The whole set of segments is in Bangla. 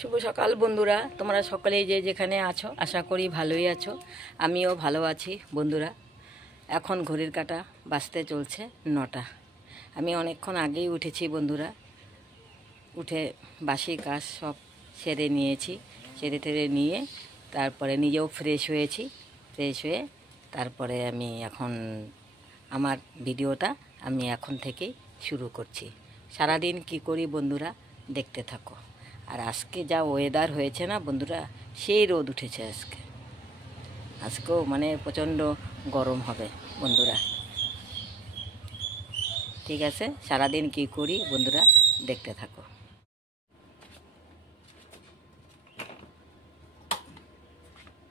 শুভ সকাল বন্ধুরা, তোমরা সকলেই যে যেখানে আছো আশা করি ভালোই আছো। আমিও ভালো আছি বন্ধুরা। এখন ঘড়ির কাঁটা বাজতে চলছে 9টা। আমি অনেকক্ষণ আগেই উঠেছি বন্ধুরা। উঠে বাসি কাজ সব সেরে নিয়েছি, সেরে টেরে নিয়ে তারপরে নিজেও ফ্রেশ হয়েছি। ফ্রেশ হয়ে তারপরে আমি এখন আমার ভিডিওটা আমি এখন থেকেই শুরু করছি। সারাদিন কি করি বন্ধুরা দেখতে থাকো। আর আজকে যা ওয়েদার হয়েছে না বন্ধুরা, সেই রোদ উঠেছে আজকেও মানে প্রচণ্ড গরম হবে বন্ধুরা। ঠিক আছে, সারাদিন কি করি বন্ধুরা দেখতে থাকো।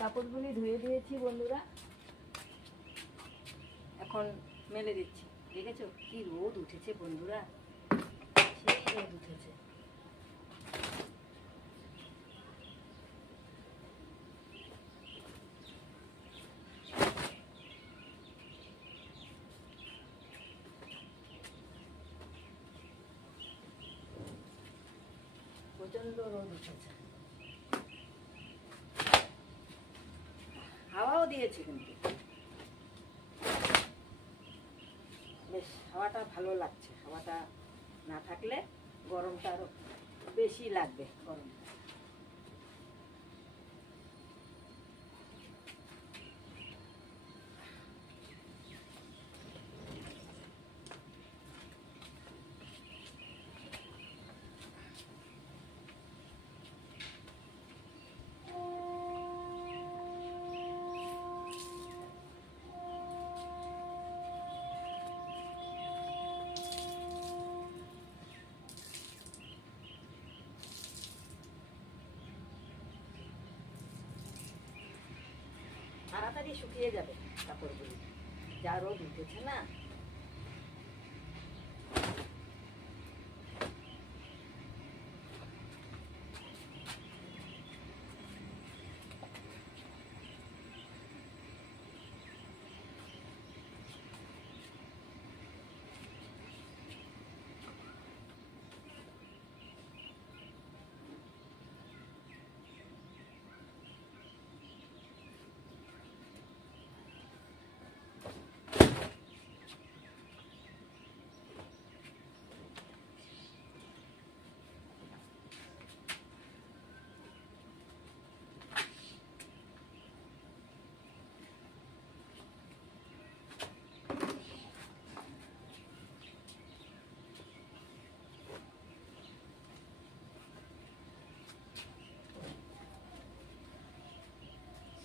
কাপড়গুলি ধুয়ে দিয়েছি বন্ধুরা, এখন মেলে দিচ্ছি। দেখেছো কি রোদ উঠেছে বন্ধুরা, সেই রোদ উঠেছে। প্রচন্ড রোদ উঠেছে, হাওয়াও দিয়েছে কিন্তু বেশ হাওয়াটা ভালো লাগছে। হাওয়াটা না থাকলে গরমটা আরো বেশি লাগবে। গরম তাড়াতাড়ি শুকিয়ে যাবে কাপড়গুলি, যা রোদ উঠেছে না।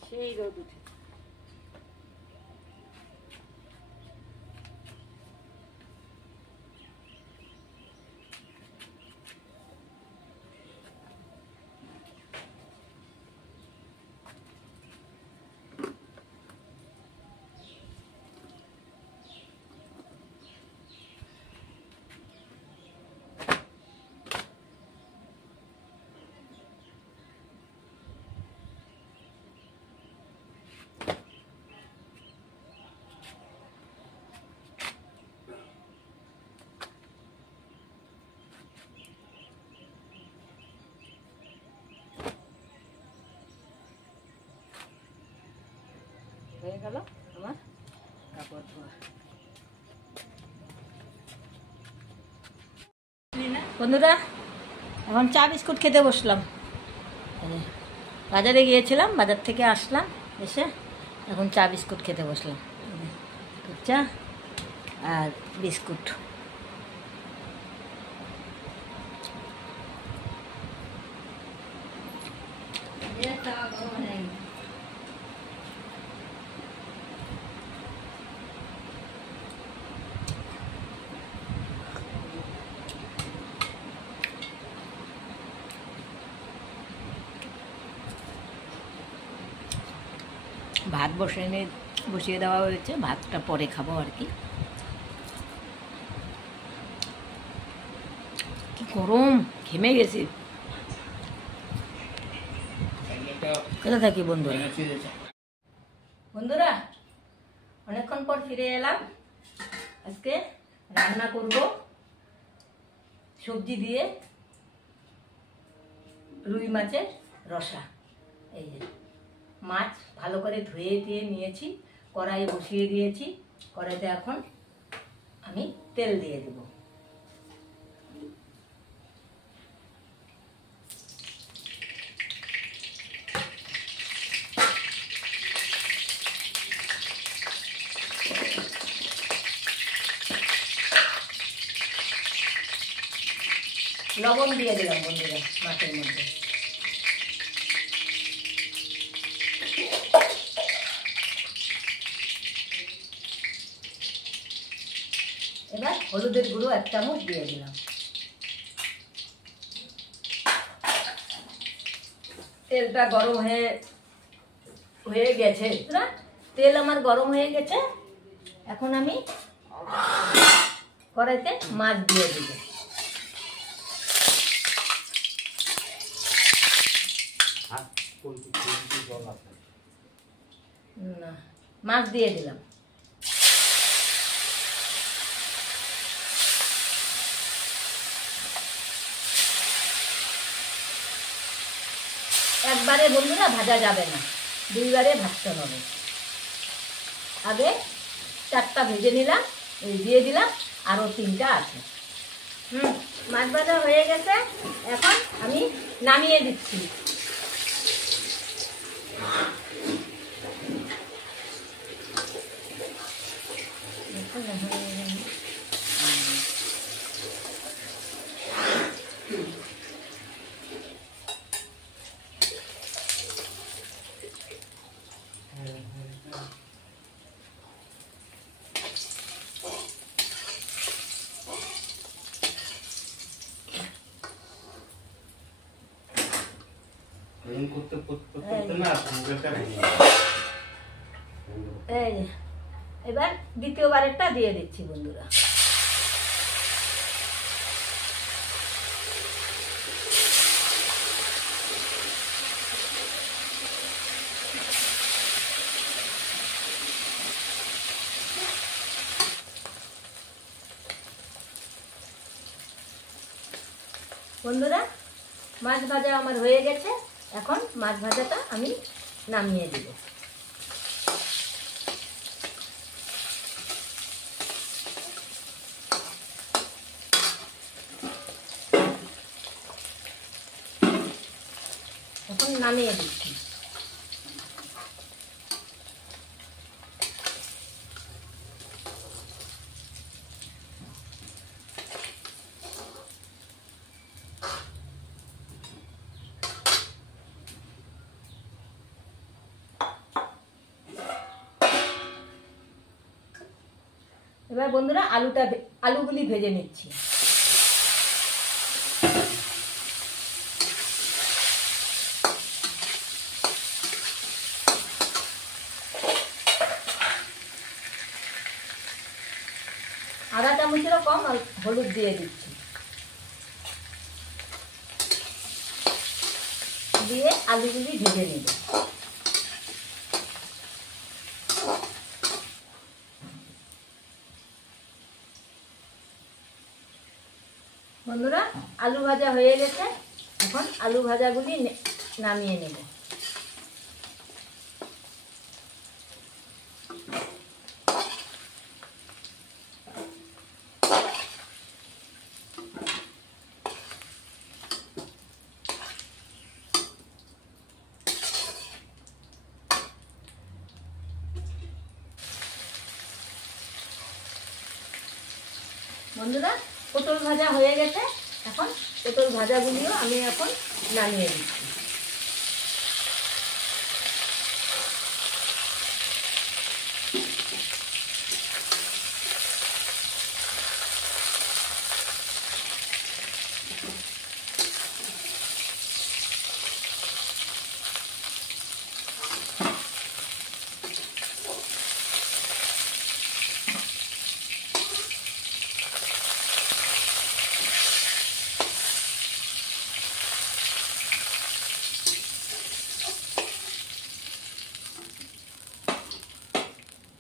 সেই রোদ উঠেছে। হয়ে গেল আমার কাপড় ধোয়া বন্ধুরা। এখন চা বিস্কুট খেতে বসলাম। বাজারে গিয়েছিলাম, বাজার থেকে আসলাম, এসে এখন চা বিস্কুট খেতে বসলাম। চা আর বিস্কুট। ভাত বসিয়ে দেওয়া হয়েছে, ভাতটা পরে খাবো আর কি। কি গরম, ঘেমে গেছি। কোথা থাকি বন্ধুরা? বন্ধুরা অনেকক্ষণ পর ফিরে এলাম। আজকে রান্না করব সবজি দিয়ে রুই মাছের রসা। এই যে মাছ ভালো করে ধুয়ে দিয়ে নিয়েছি, কড়াই বসিয়ে দিয়েছি। কড়াইতে এখন আমি তেল দিয়ে দেব। লবণ দিয়ে দিলাম বন্ধুরা মাছের মধ্যে। এবার হলুদের গুঁড়ো 1 চামচ দিয়ে দিলাম। তেলটা গরম হয়ে গেছে, তেল আমার গরম হয়ে গেছে। এখন আমি কড়াইতে মাছ দিয়ে দিব। না, মাছ দিয়ে দিলাম। একবারে বন্ধুরা ভাজা যাবে না, 2 বারে ভাজতে হবে। আগে 4টা ভেজে নিলাম, দিয়ে দিলাম, আরও 3টা আছে। মাছ ভাজা হয়ে গেছে, এখন আমি নামিয়ে দিচ্ছি। এবার দ্বিতীয়বারেরটা দিয়ে দিচ্ছি বন্ধুরা। বন্ধুরা মাছ ভাজা আমার হয়ে গেছে, এখন মাছ ভাজাটা আমি নামিয়ে দিব। এখন নামিয়ে দিচ্ছি। এবার বন্ধুরা আলুগুলি ভেজে নিচ্ছি। আধা চামচেরও কম হলুদ দিয়ে দিচ্ছি, দিয়ে আলুগুলি ভেজে নেব। বন্ধুরা আলু ভাজা হয়ে গেছে, এখন আলু ভাজাগুলি নামিয়ে নেব। বন্ধুরা পটল ভাজা হয়ে গেছে, এখন পটল ভাজাগুলিও আমি এখন নামিয়ে দিচ্ছি।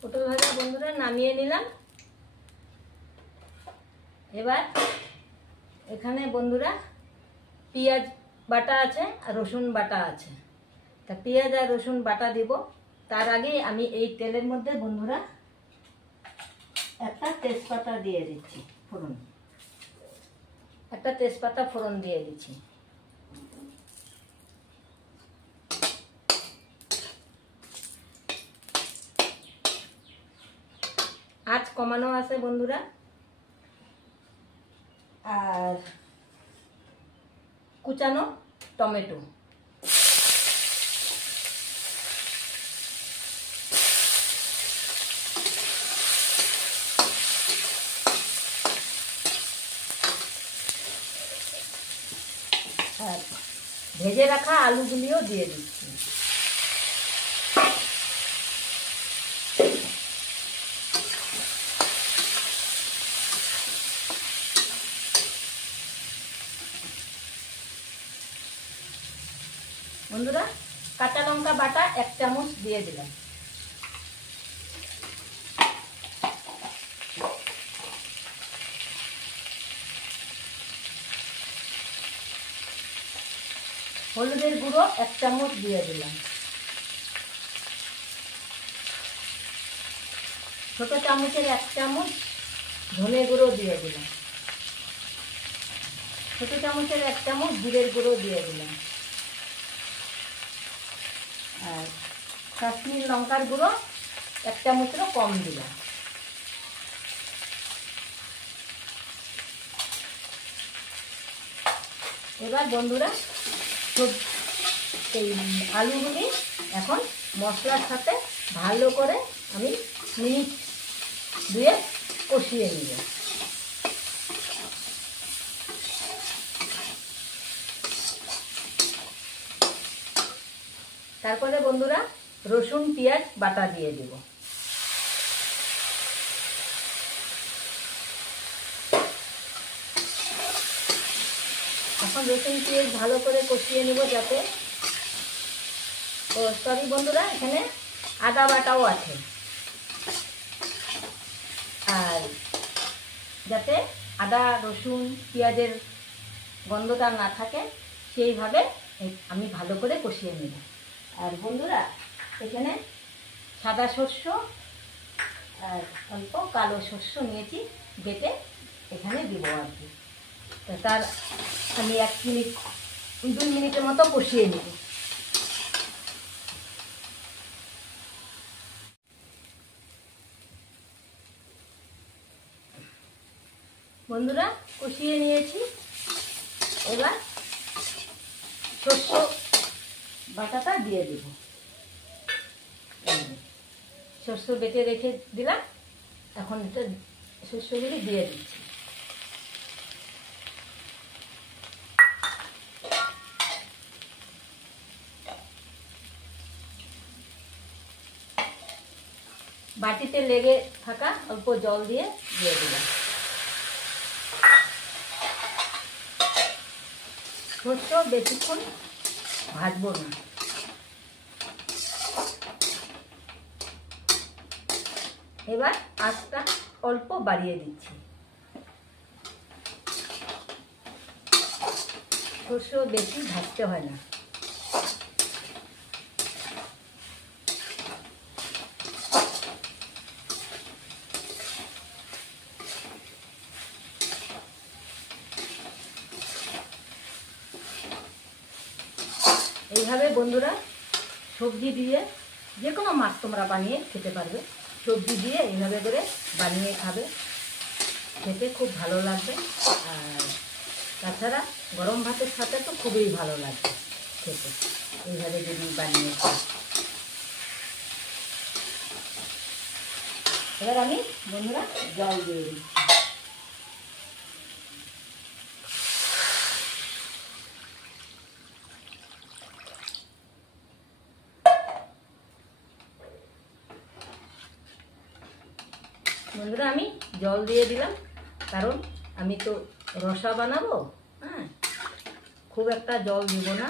পটল ভাজা বন্ধুরা নামিয়ে নিলাম। এবার এখানে বন্ধুরা পেঁয়াজ বাটা আছে আর রসুন বাটা আছে। তা পেঁয়াজ আর রসুন বাটা দিব। তার আগে আমি এই তেলের মধ্যে বন্ধুরা একটা তেজপাতা দিয়ে দিচ্ছি ফোড়ন। একটা তেজপাতা ফোড়ন দিয়ে দিচ্ছি। আঁচ কমানো আছে বন্ধুরা। আর কুচানো টমেটো, আর ভেজে রাখা আলুগুলিও দিয়ে দিচ্ছি। বন্ধুরা কাঁচা লঙ্কা বাটা 1 চামচ দিয়ে দিলাম। হলুদের গুঁড়ো 1 চামচ দিয়ে দিলাম। ছোট চামচের 1 চামচ ধনে গুঁড়ো দিয়ে দিলাম। ছোট চামচের 1 চামচ জিরের গুঁড়ো দিয়ে দিলাম। আর কাশ্মীর লঙ্কার গুঁড়ো 1 চামচেরও কম দিলাম। এবার বন্ধুরা এই আলুগুলি এখন মশলার সাথে ভালো করে আমি মিনিট 2 কষিয়ে নিব। তারপরে বন্ধুরা রসুন পেঁয়াজ বাটা দিয়ে দেব। এখন রসুন পেঁয়াজ ভালো করে কষিয়ে নিব যাতে, ও সরি বন্ধুরা এখানে আদা বাটাও আছে, আর যাতে আদা রসুন পেঁয়াজের গন্ধটা না থাকে সেইভাবে আমি ভালো করে কষিয়ে নেব। আর বন্ধুরা এখানে সাদা শস্য আর অল্প কালো শস্য নিয়েছি, বেটে এখানে দিব আর কি। তার আমি 1 মিনিট 2 মিনিটের মতো কষিয়ে নেব। বন্ধুরা কষিয়ে নিয়েছি। এবার শস্য বাটাটা দিয়ে দেব। শস্য বেটে রেখে দিলাম, এখন এটা শস্যগুলি দিয়ে দিচ্ছি। বাটিতে লেগে থাকা অল্প জল দিয়ে দিলাম। শস্য বেশিক্ষণ ভাজবো না। এবার আঁচটা অল্প বাড়িয়ে দিচ্ছি। শস্য বেশি ভাজতে হয় না। এইভাবে বন্ধুরা সবজি দিয়ে যে কোনো মাছ তোমরা বানিয়ে খেতে পারবে। সবজি দিয়ে এইভাবে করে বানিয়ে খাবে, খেতে খুব ভালো লাগবে। আর তাছাড়া গরম ভাতের সাথে তো খুবই ভালো লাগবে খেতে, এইভাবে যদি বানিয়ে খাই। এবার আমি বন্ধুরা জল দিয়ে দিচ্ছি। বন্ধুরা আমি জল দিয়ে দিলাম, কারণ আমি তো রসা বানাবো। হ্যাঁ, খুব একটা জল দিব না।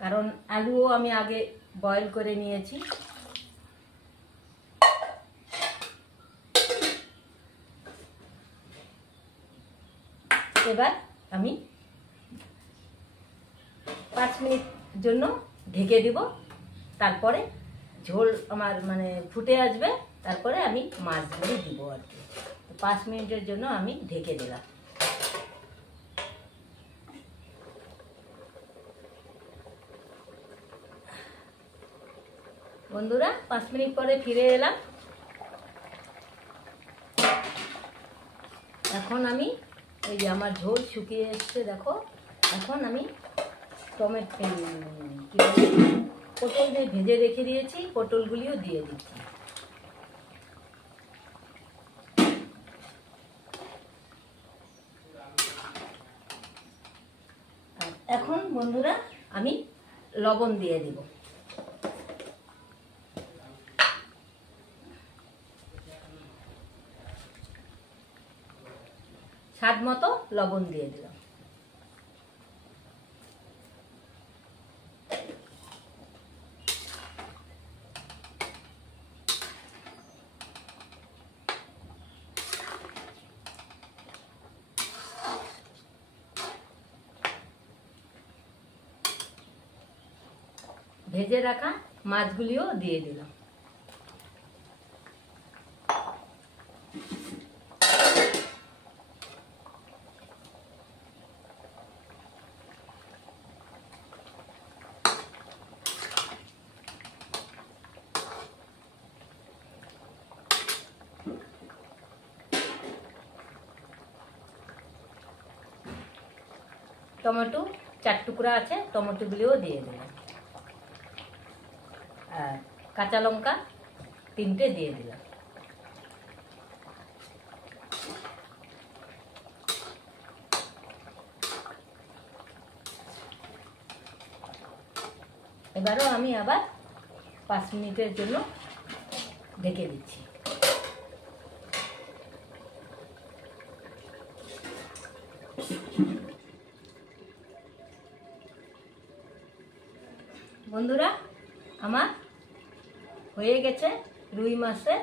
কারণ আলুও আমি আগে বয়েল করে নিয়েছি। এবার আমি 5 মিনিট জন্য ঢেকে দিব। তারপরে ঝোল আমার মানে ফুটে আসবে, তারপরে আমি মাছগুলি দিব আর কি। 5 মিনিটের জন্য আমি ঢেকে দিলাম। বন্ধুরা 5 মিনিট পরে ফিরে এলাম। এখন আমি এই যে আমার ঝোল শুকিয়ে এসছে দেখো। এখন আমি টমেটো পটল যে ভেজে রেখে দিয়েছি পটলগুলিও দিয়ে দিচ্ছি। এখন বন্ধুরা আমি লবণ দিয়ে দিব। স্বাদ মতো লবণ দিয়ে দিলাম। ভেজে রাখা মাছগুলিও দিয়ে দিলাম। টমেটো 4 টুকরা আছে, টমেটোগুলিও দিয়ে দিলাম। আর কাঁচা লঙ্কা 3টে দিয়ে দিলাম। এবারও আমি আবার 5 মিনিটের জন্য ঢেকে দিচ্ছি। বন্ধুরা আমার হয়ে গেছে রুই মাছের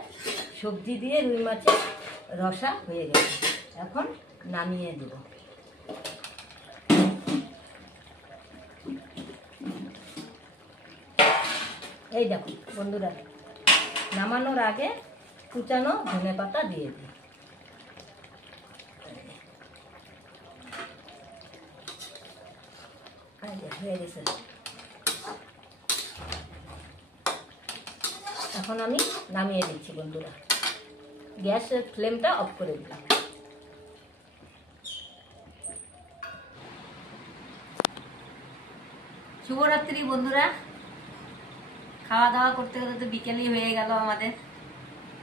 সবজি দিয়ে রুই মাছের রসা হয়ে গেছে। এখন নামিয়ে দেব। এই দেখো বন্ধুরা, নামানোর আগে কুচানো ধনেপাতা দিয়ে দিই। হয়ে গেছে। এখন আমি নামিয়ে দিচ্ছি বন্ধুরা। গ্যাসের ফ্লেমটা অফ করে দিলাম। শুভরাত্রি বন্ধুরা। খাওয়া দাওয়া করতে করতে তো বিকেলই হয়ে গেল আমাদের।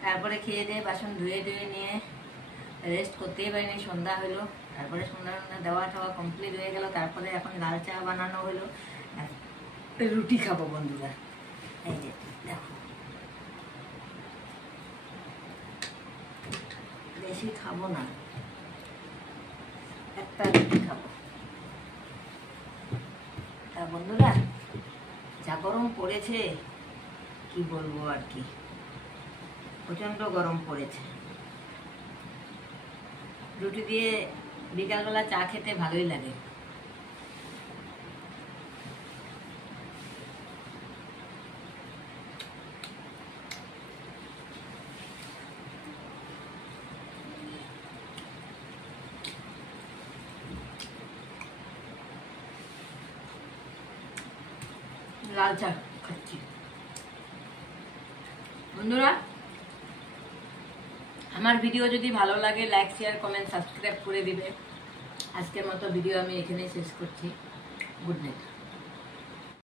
তারপরে খেয়ে দিয়ে বাসন ধুয়ে নিয়ে রেস্ট করতেই পারিনি, সন্ধ্যা হলো। তারপরে সন্ধ্যা দেওয়া ঠাওয়া কমপ্লিট হয়ে গেল। তারপরে এখন লাল চা বানানো হলো, রুটি খাবো বন্ধুরা। এই যে দেখো, বেশি খাবো না, একটা রুটি খাবো। তা বন্ধুরা যা গরম পড়েছে কি বলবো আর কি, প্রচন্ড গরম পড়েছে। রুটি দিয়ে বিকালবেলা চা খেতে ভালোই লাগে। লাল চা খাচ্ছি বন্ধুরা। আমার ভিডিও যদি ভালো লাগে লাইক শেয়ার কমেন্ট সাবস্ক্রাইব করে দিবে। আজকের মতো ভিডিও আমি এখানেই শেষ করছি। Good night.